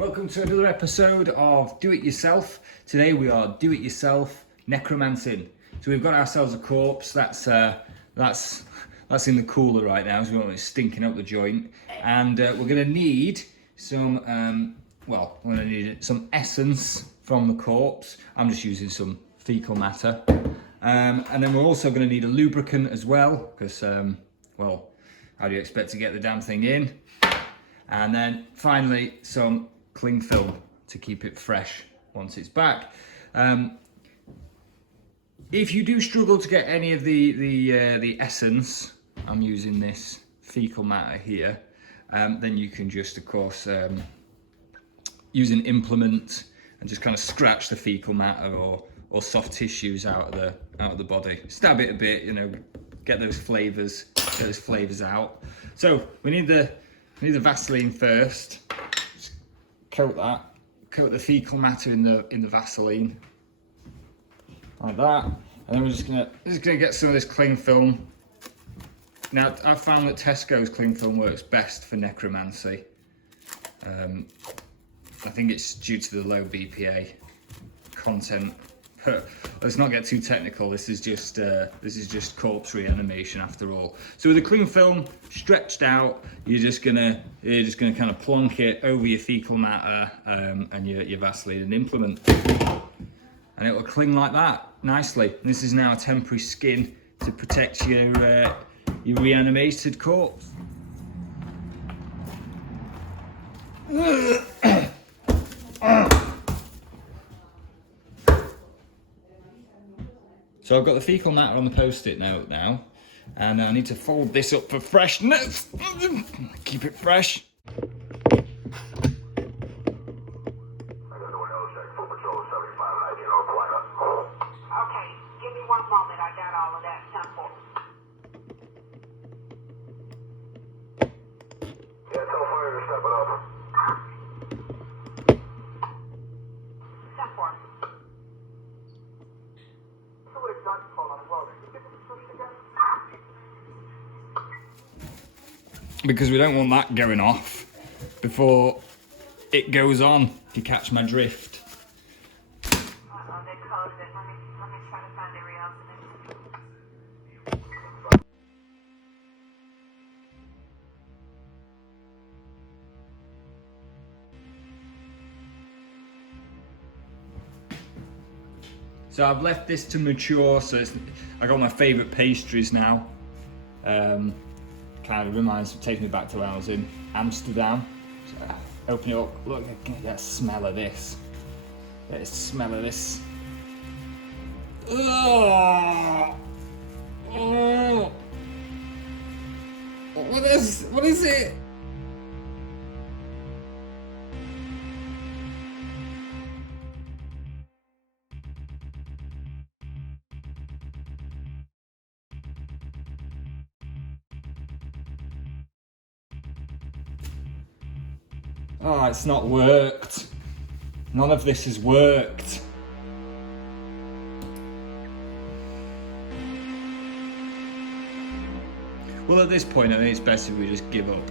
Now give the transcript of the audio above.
Welcome to another episode of Do It Yourself. Today we are Do It Yourself necromancing. So we've got ourselves a corpse that's in the cooler right now, so we don't want it stinking up the joint. And we're going to need some some essence from the corpse. I'm just using some fecal matter. And then we're also going to need a lubricant as well, because how do you expect to get the damn thing in? And then finally some cling film to keep it fresh once it's back. If you do struggle to get any of the essence, I'm using this fecal matter here, then you can just, of course, use an implement and just kind of scratch the fecal matter or soft tissues out of the body. Stab it a bit, you know, get those flavors out. So we need the Vaseline first. Just coat the fecal matter in the Vaseline like that, and then we're just gonna get some of this cling film. Now I found that Tesco's cling film works best for necromancy. I think it's due to the low BPA content. But let's not get too technical. This is just corpse reanimation after all. So with the cling film stretched out, you're just gonna kind of plonk it over your fecal matter and your Vaseline and implement, and it will cling like that nicely. This is now a temporary skin to protect your reanimated corpse. So I've got the fecal matter on the Postit Note now, and I need to fold this up for freshness. Keep it fresh. Okay, give me 1 moment, I got all of that simple. Yeah, tell fire to step it up. Simple. Because we don't want that going off before it goes on, if you catch my drift. They closed it. Let me try to find a reopening. So I've left this to mature, so I got my favourite pastries now. Kind of takes me back to when I was in Amsterdam. So, open it up, look, get a smell of this. Get a smell of this. Oh, oh. What is it? Oh, it's not worked. None of this has worked. Well, at this point, I think it's best if we just give up.